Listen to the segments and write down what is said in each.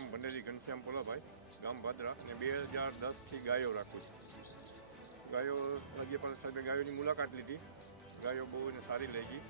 નામ ભંડેરી ઘનશ્યામ પોલાભાઈ, ગામ ભાદરા, અને 2010થી ગાયો રાખું છું. ગાયો રાજ્યપાલ સાહેબે ગાયોની મુલાકાત લીધી. ગાયો બહુ એને સારી લાગી.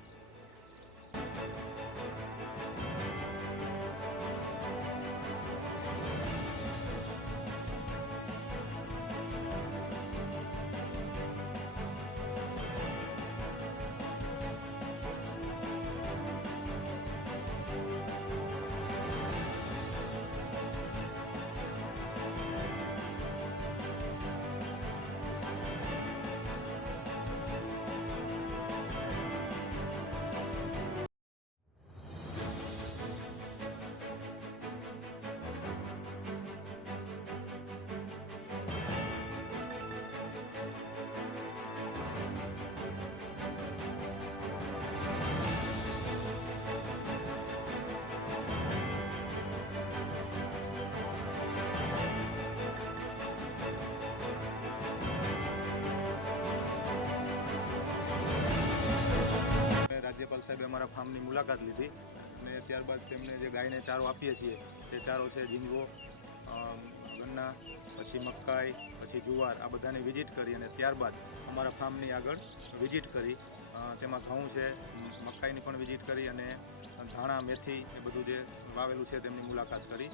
રાજ્યપાલ સાહેબે અમારા ફાર્મની મુલાકાત લીધી અને ત્યારબાદ તેમને જે ગાયને ચારો આપીએ છીએ તે ચારો છે ઝીંગો, ગન્ના, પછી મકાઈ, પછી જુવાર, આ બધાની વિઝિટ કરી અને ત્યારબાદ અમારા ફાર્મની આગળ વિઝિટ કરી. તેમાં ઘઉં છે, મકાઈની પણ વિઝિટ કરી અને ધાણા, મેથી એ બધું જે વાવેલું છે તેમની મુલાકાત કરી.